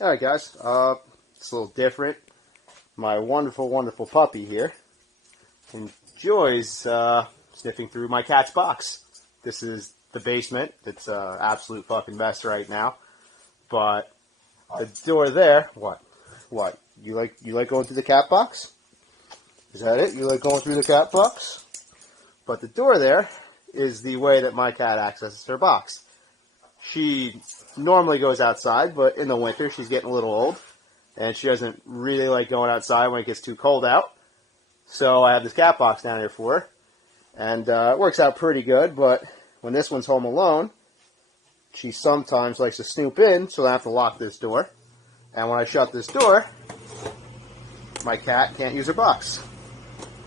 Alright guys, it's a little different. My wonderful, wonderful puppy here enjoys sniffing through my cat's box. This is the basement. It's an absolute fucking mess right now. But the door there, what? What? You like going through the cat box? Is that it? You like going through the cat box? But the door there is the way that my cat accesses her box. She normally goes outside, but in the winter she's getting a little old, and she doesn't really like going outside when it gets too cold out. So I have this cat box down here for her, and it works out pretty good, but when this one's home alone, she sometimes likes to snoop in, so I have to lock this door. And when I shut this door, my cat can't use her box.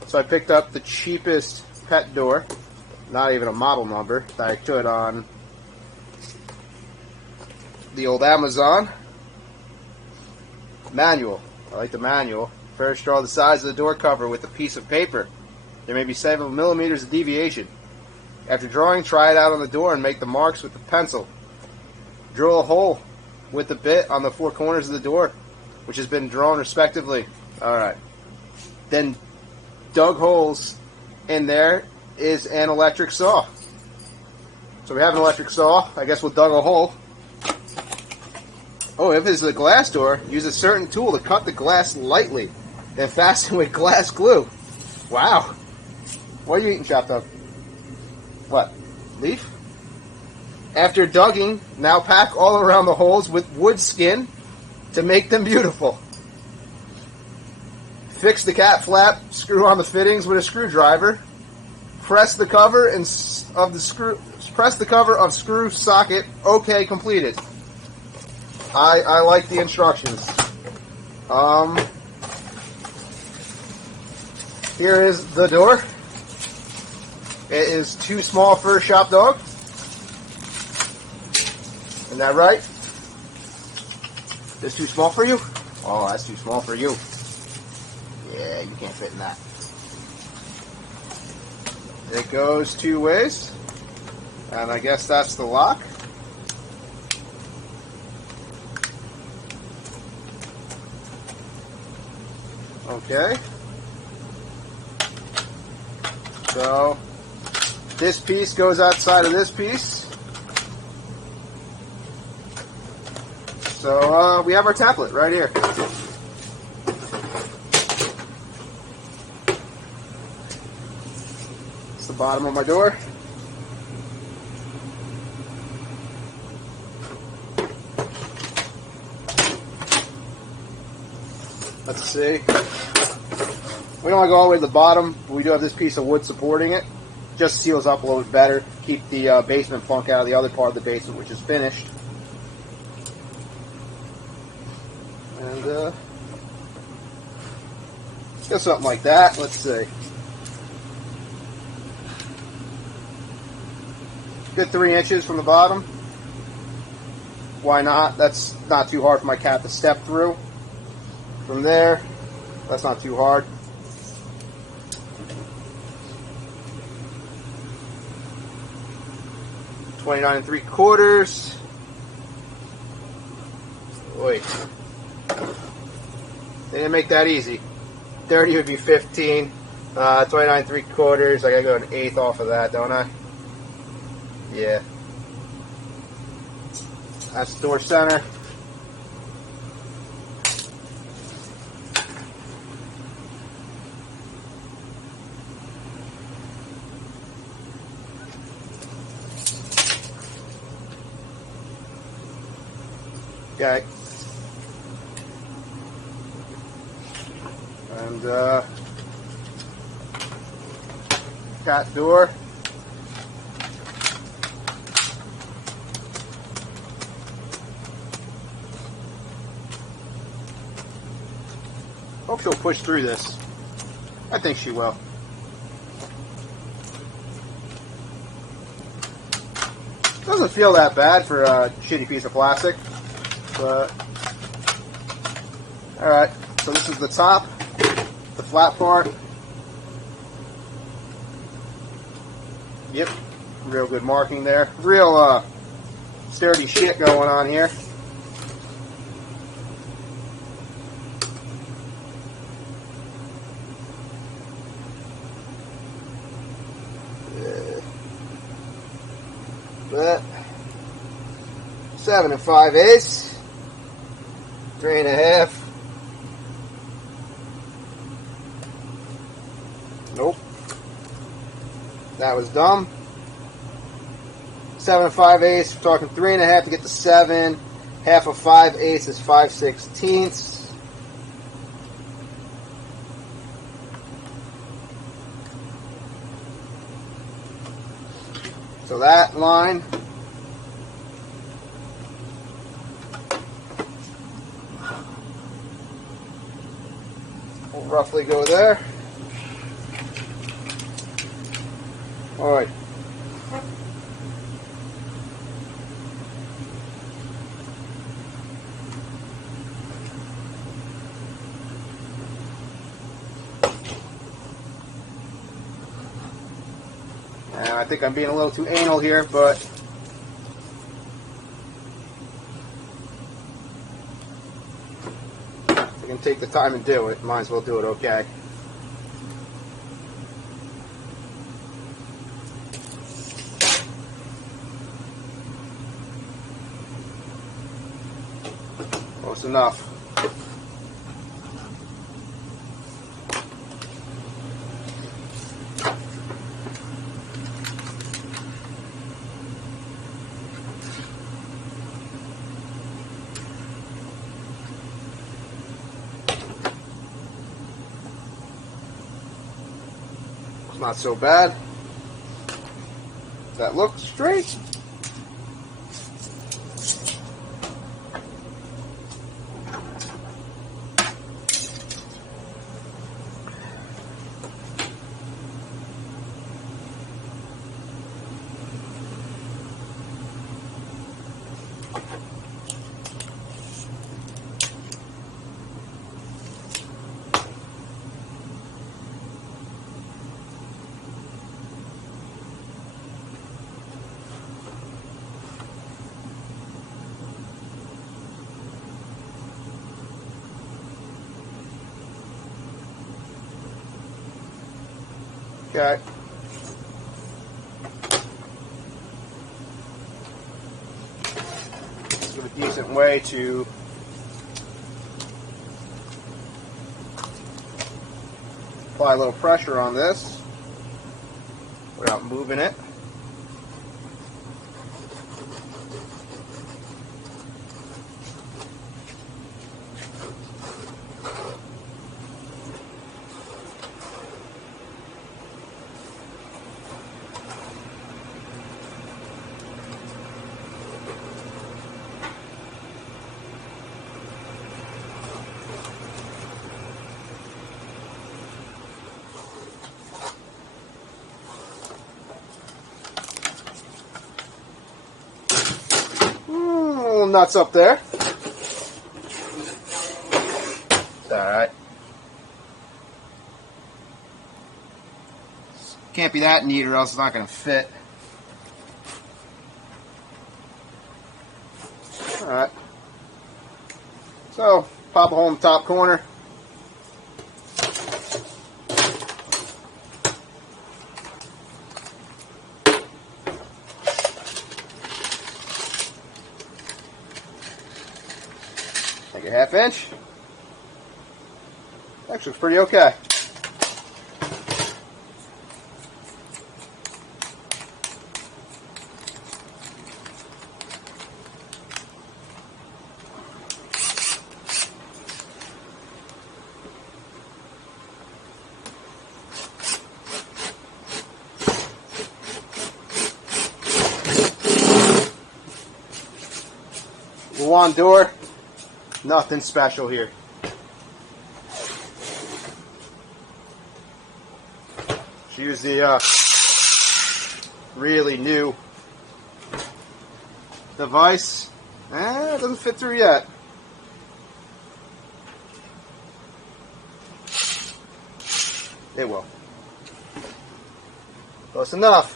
So I picked up the cheapest pet door, not even a model number, that I could on the old Amazon. Manual. I like the manual. First, draw the size of the door cover with a piece of paper. There may be several millimeters of deviation. After drawing, try it out on the door and make the marks with the pencil. Drill a hole with the bit on the four corners of the door, which has been drawn respectively. Alright. Then dug holes in there is an electric saw. So we have an electric saw. I guess we'll dug a hole. Oh, if it's a glass door, use a certain tool to cut the glass lightly, then fasten with glass glue. Wow. What are you eating, Shop Doge? What? Leaf? After dugging, now pack all around the holes with wood skin to make them beautiful. Fix the cat flap, screw on the fittings with a screwdriver. Press the cover of screw socket. Okay, completed. I like the instructions. Here is the door. It is too small for a Shop Doge. Isn't that right? This too small for you? Oh, that's too small for you. Yeah, you can't fit in that. It goes two ways. And I guess that's the lock. Okay. So this piece goes outside of this piece. So we have our template right here. It's the bottom of my door. Let's see. We don't want to go all the way to the bottom, but we do have this piece of wood supporting it. Just seals up a little bit better. Keep the basement funk out of the other part of the basement, which is finished. And get something like that. Let's see. Good 3 inches from the bottom. Why not? That's not too hard for my cat to step through. From there, that's not too hard. $29 3/4. Wait. They didn't make that easy. 30 would be 15. 29 3/4. I gotta go an eighth off of that, don't I? Yeah. That's the door center. Okay. And cat door. Hope she'll push through this. I think she will. Doesn't feel that bad for a shitty piece of plastic. But, alright, so this is the top, the flat part. Yep, real good marking there. Real sturdy shit going on here. 7 5/8. 3 1/2. Nope. That was dumb. 7 5/8. We're talking 3 1/2 to get to 7. Half of 5/8 is 5/16. So that line will roughly go there. All right. I think I'm being a little too anal here, but if you can take the time and do it, might as well do it okay. Close enough. Not so bad. That looks straight. Okay. This is a decent way to apply a little pressure on this without moving it. Nuts up there. It's alright. Can't be that neat or else it's not going to fit. Alright. So, pop a hole in the top corner. Take a 1/2 inch. Actually, it's pretty okay. Luan door. Nothing special here. She used the really new device. It doesn't fit through yet. It will. Close enough.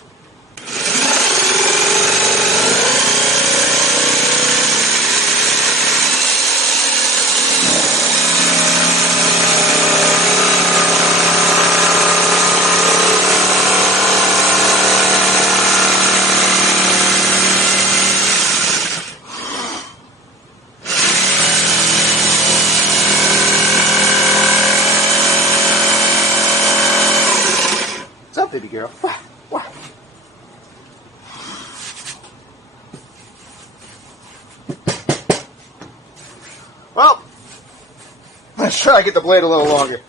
girl. Wah. Well, let's try to get the blade a little longer.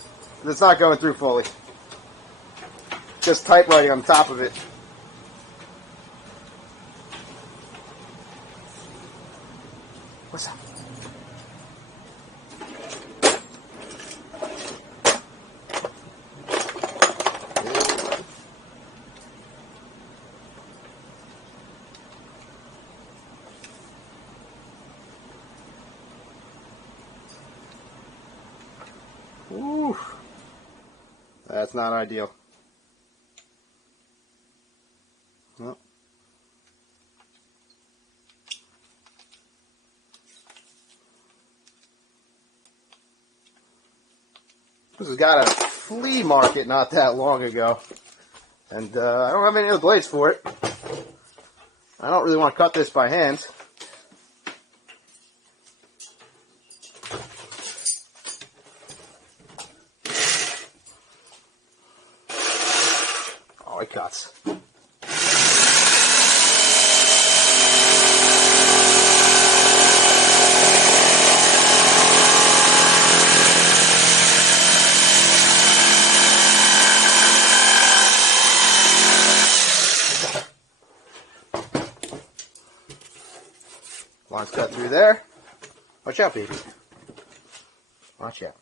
It's not going through fully. Just typewriting on top of it. What's up? Ooh, that's not ideal. No. This was got a flea market not that long ago, and I don't have any other blades for it. I don't really want to cut this by hand. Oh, it cuts. Line's cut through there. Watch out, baby. Watch out.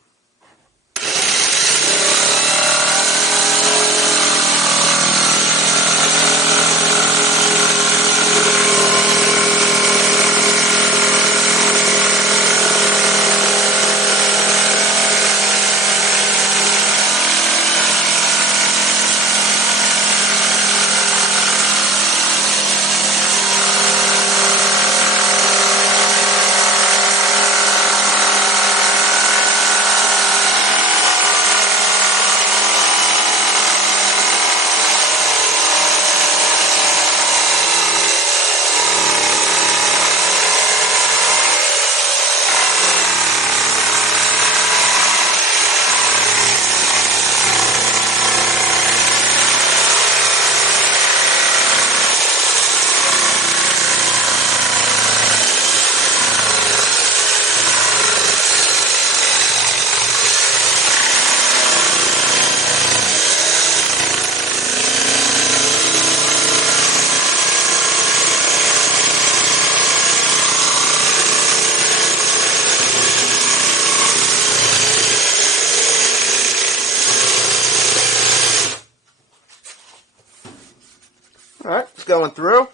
Alright, it's going through.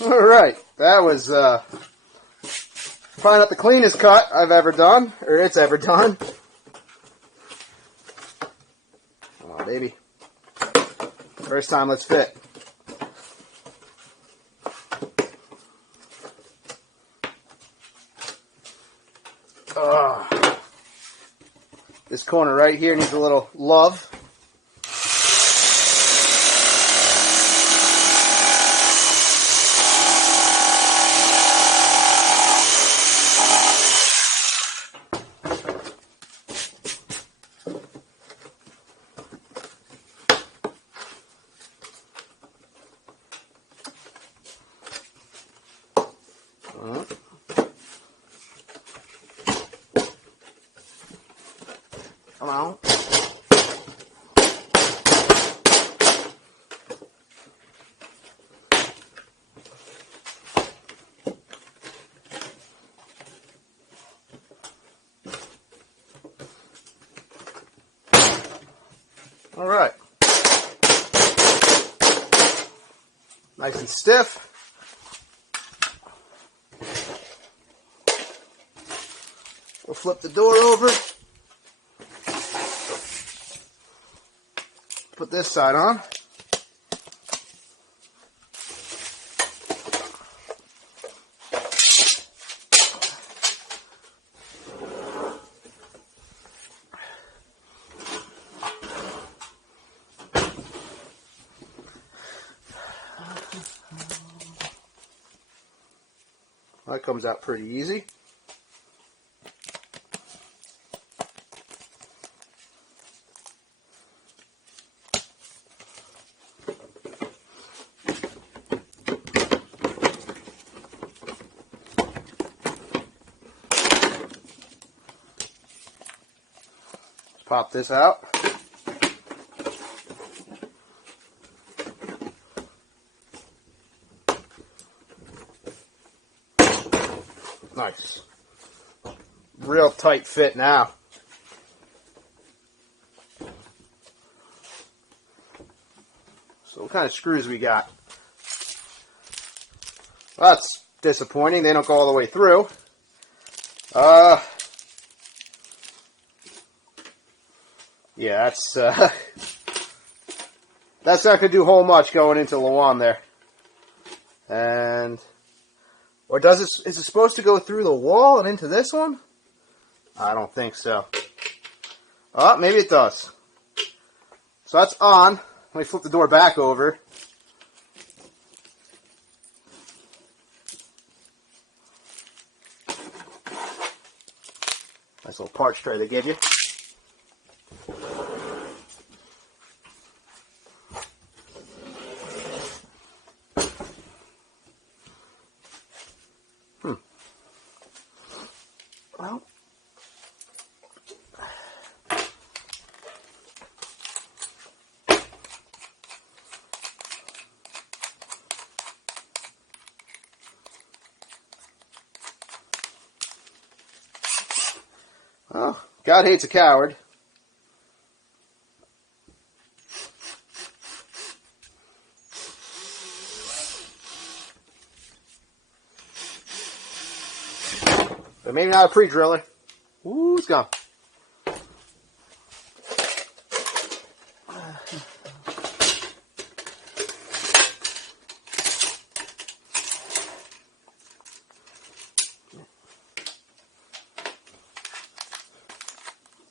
Alright, that was probably not the cleanest cut I've ever done, or it's ever done. Oh, baby. First time, let's fit. This corner right here needs a little love. Come on. All right. Nice and stiff. We'll flip the door over. Put this side on. That comes out pretty easy. Let's pop this out. Nice. Real tight fit now. So what kind of screws we got? Well, that's disappointing. They don't go all the way through. Yeah, that's not going to do whole much going into Luan there. And... Or is it supposed to go through the wall and into this one? I don't think so. Oh, maybe it does. So that's on. Let me flip the door back over. Nice little parts tray they give you. Well, God hates a coward. But maybe not a pre-driller. Ooh, it's gone.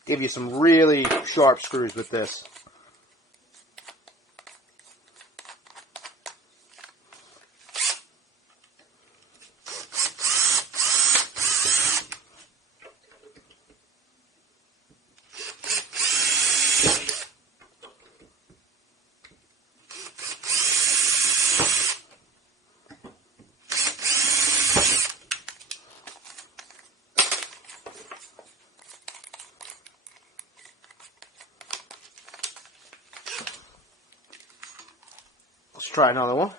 Give you some really sharp screws with this. Let's try another one.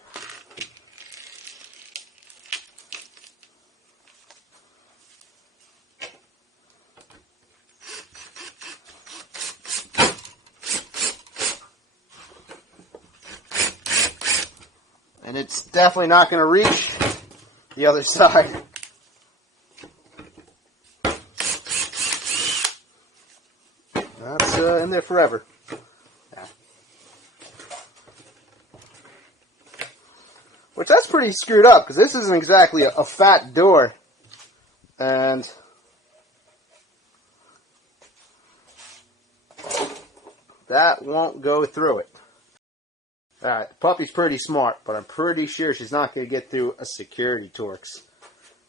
And it's definitely not going to reach the other side. That's in there forever. Which that's pretty screwed up, because this isn't exactly a fat door. And that won't go through it. Alright, the puppy's pretty smart, but I'm pretty sure she's not going to get through a security Torx.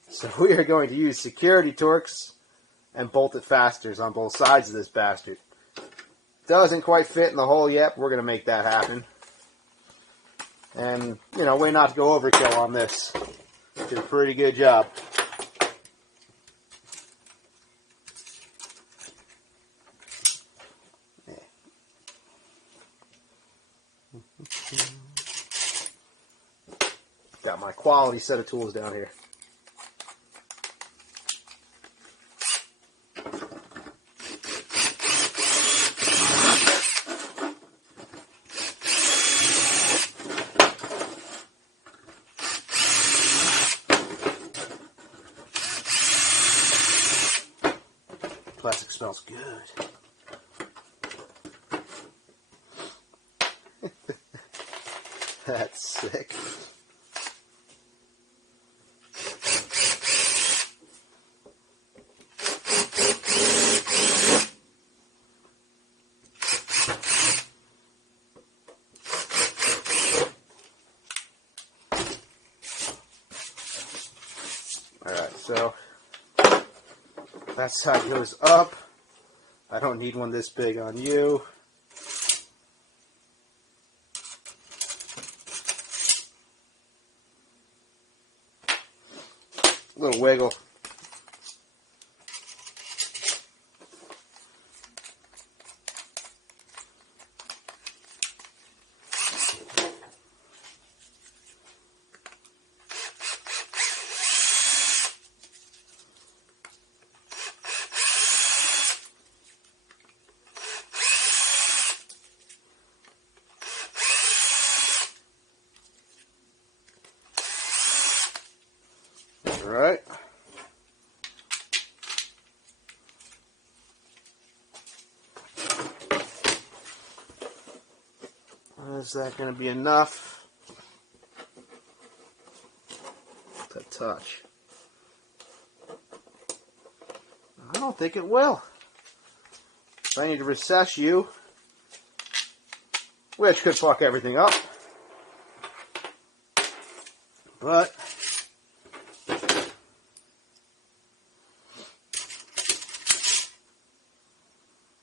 So we are going to use security Torx and bolted fasters on both sides of this bastard. Doesn't quite fit in the hole yet, but we're going to make that happen. And, you know, way not to go overkill on this. Did a pretty good job. Got my quality set of tools down here. Plastic smells good. That's sick. Alright, so that side goes up. I don't need one this big on you. A little wiggle. Alright. Is that going to be enough to touch? I don't think it will. I need to recess you, which could fuck everything up. But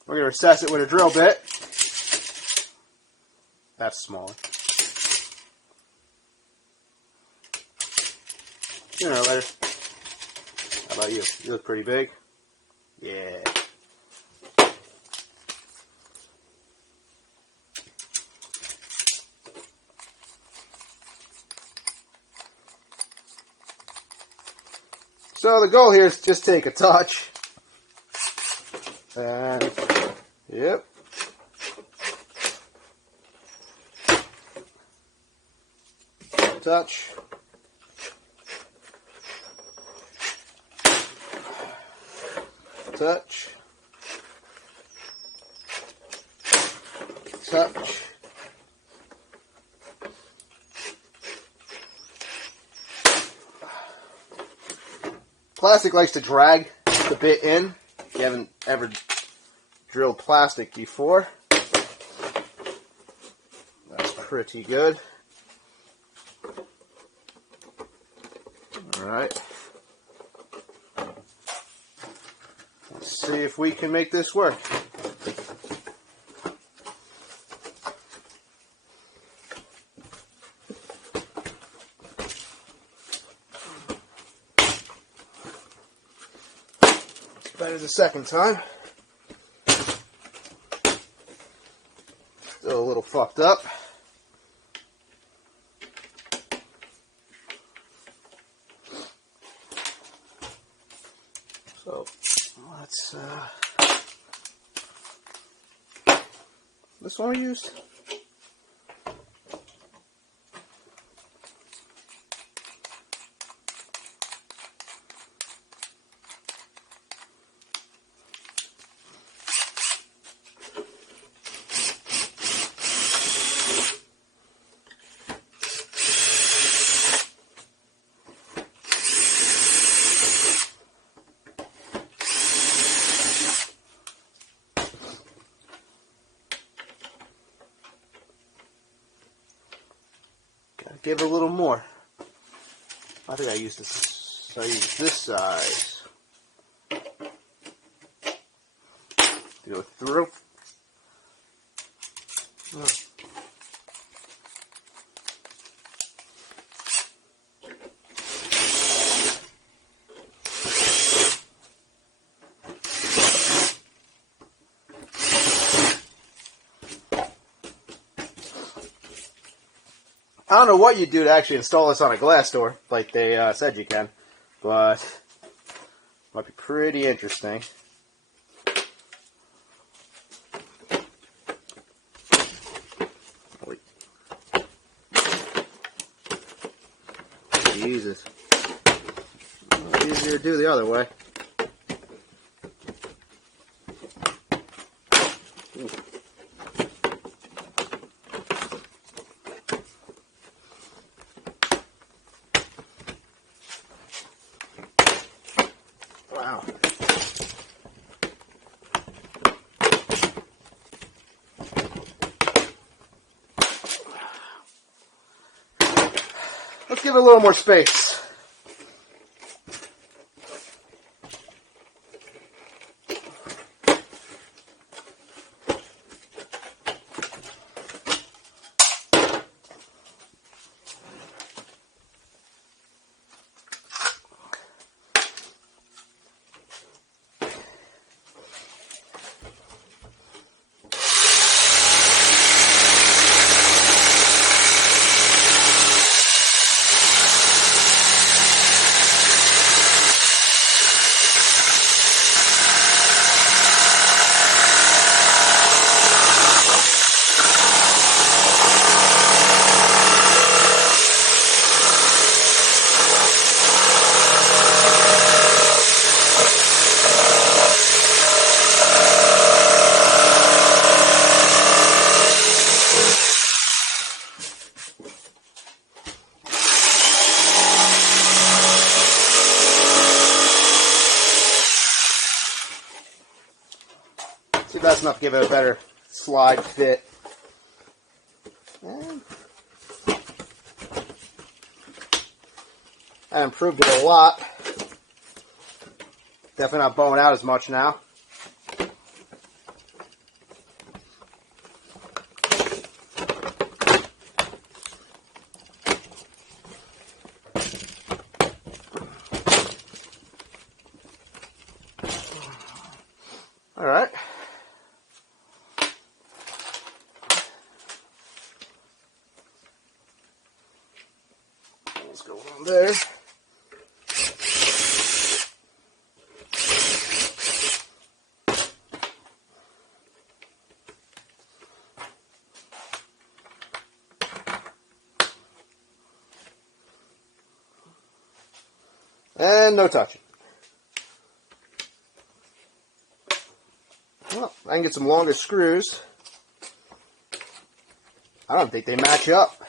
we're going to recess it with a drill bit. That's smaller. You know, better. How about you? You look pretty big. Yeah. So the goal here is just take a touch. And, yep. Touch. Touch. Touch. Plastic likes to drag the bit in. If you haven't ever drilled plastic before, that's pretty good. Alright. Let's see if we can make this work. It's better the second time. Still a little fucked up. So let's this one we used. Give it a little more. I think I used this. I used this size. Go through. I don't know what you do to actually install this on a glass door, like they said you can, but might be pretty interesting. Jesus. Easier to do the other way. Wow. Let's give it a little more space. See if that's enough to give it a better slide fit. And I improved it a lot. Definitely not bowing out as much now. All right. Let's go on there. And no touching. Well, I can get some longer screws. I don't think they match up.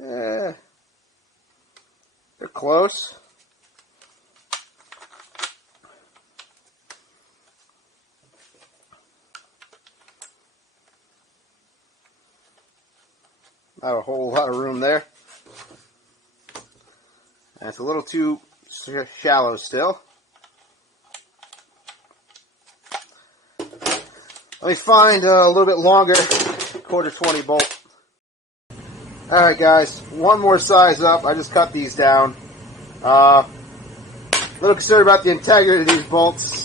Yeah, they're close. Not a whole lot of room there. And it's a little too shallow still. Let me find a little bit longer 1/4-20 bolt. Alright guys, one more size up. I just cut these down. A little concerned about the integrity of these bolts.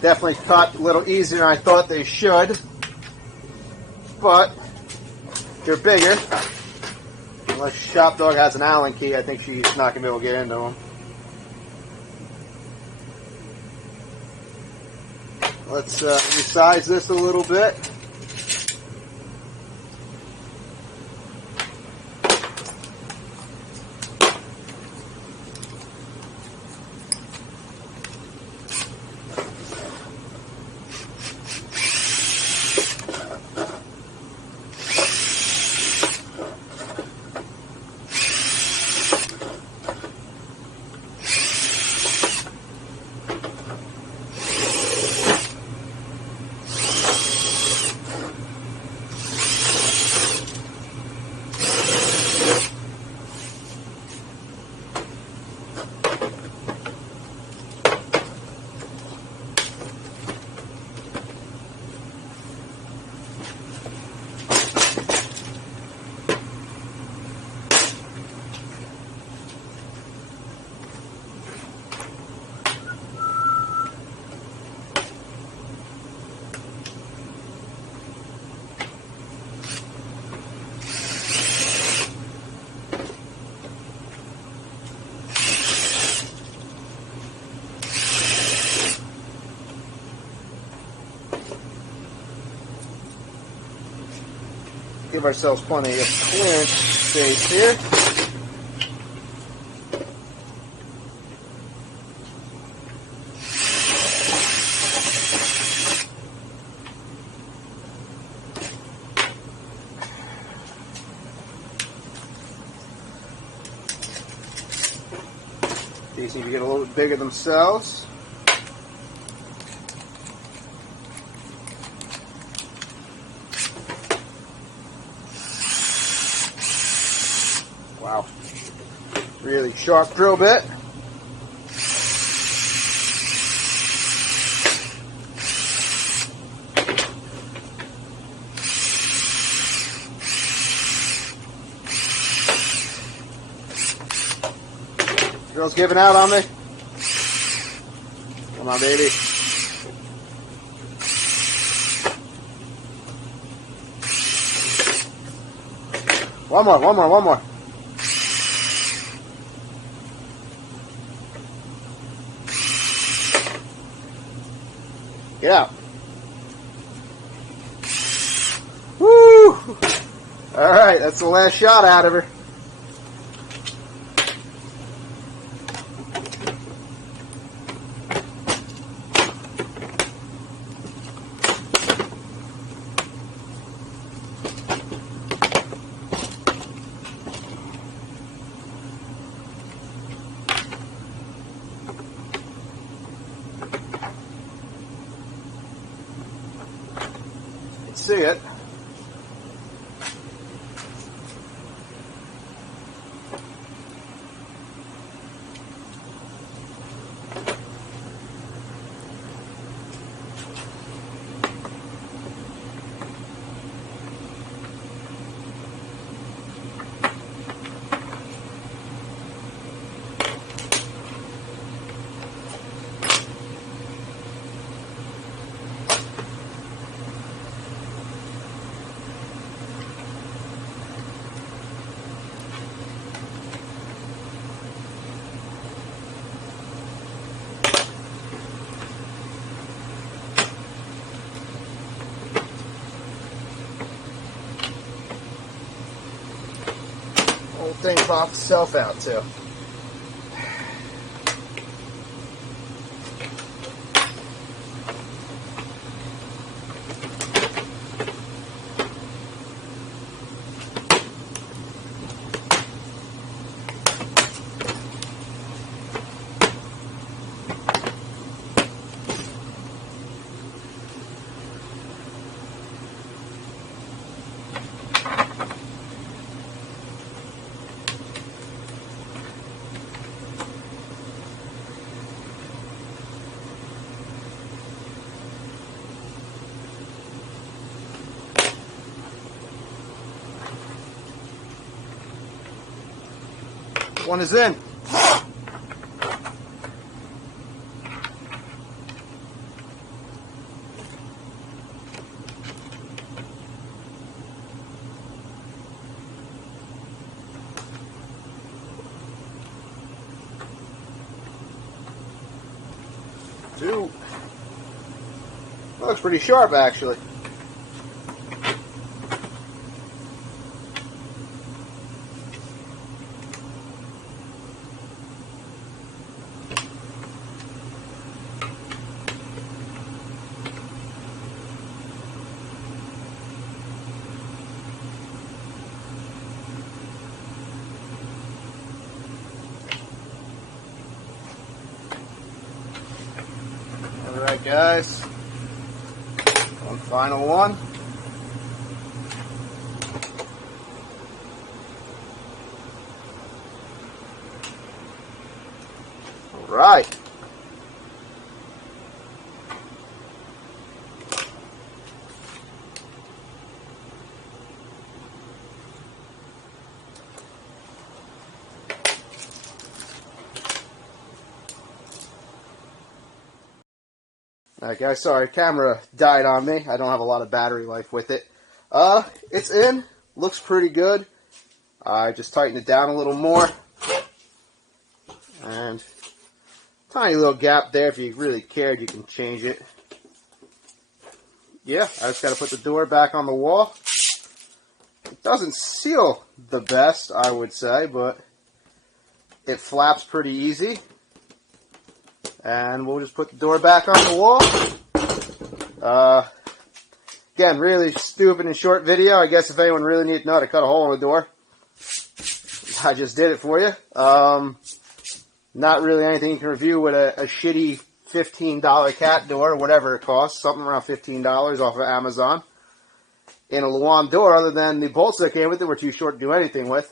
Definitely cut a little easier than I thought they should. But they're bigger. Unless Shop Doge has an Allen key, I think she's not going to be able to get into them. Let's resize this a little bit. Give ourselves plenty of clearance space here. These need to get a little bit bigger themselves. Wow. Really sharp drill bit. Drill's giving out on me. Come on, baby. One more. Get out. Woo! Alright, that's the last shot out of her. See it. Whole thing popped itself out too. One is in. Two. Looks pretty sharp, actually. Alright guys, one final one. Alright. Alright guys, sorry, camera died on me. I don't have a lot of battery life with it. It's in. Looks pretty good. I just tightened it down a little more. And tiny little gap there. If you really cared, you can change it. Yeah, I just got to put the door back on the wall. Doesn't seal the best, I would say, but it flaps pretty easy. And we'll just put the door back on the wall. Again, really stupid and short video. I guess if anyone really needed to know how to cut a hole in the door, I just did it for you. Not really anything you can review with a shitty $15 cat door, whatever it costs, something around $15 off of Amazon. In a Luan door, other than the bolts that came with it were too short to do anything with.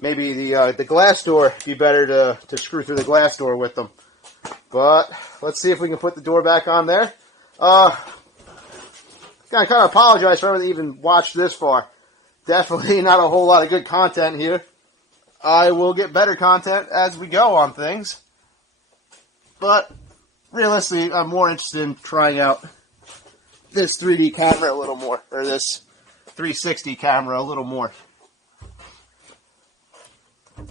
Maybe the glass door, it'd be better to screw through the glass door with them. But let's see if we can put the door back on there. I kind of apologize for everyone that even watched this far. Definitely not a whole lot of good content here. I will get better content as we go on things. But realistically, I'm more interested in trying out this 3D camera a little more, or this 360 camera a little more. And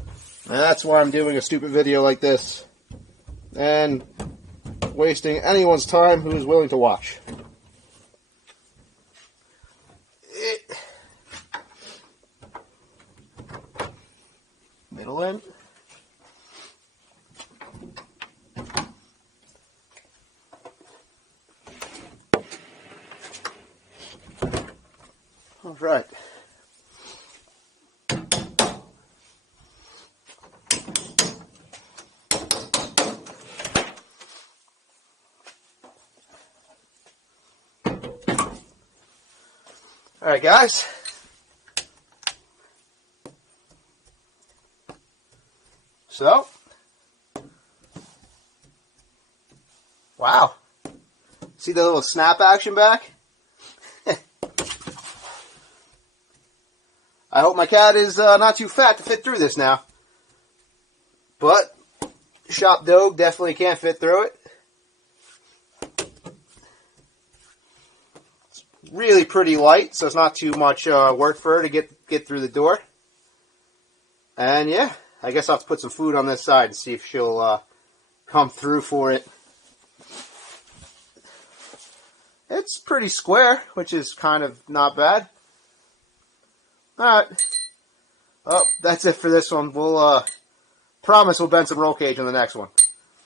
that's why I'm doing a stupid video like this and wasting anyone's time who is willing to watch. Middle in. All right. All right, guys. So, wow. See the little snap action back? I hope my cat is not too fat to fit through this now. But Shop Doge definitely can't fit through it. It's really pretty light, so it's not too much work for her to get through the door. And yeah, I guess I'll have to put some food on this side and see if she'll come through for it. It's pretty square, which is kind of not bad. Alright. Oh, that's it for this one. We'll promise we'll bend some roll cage on the next one.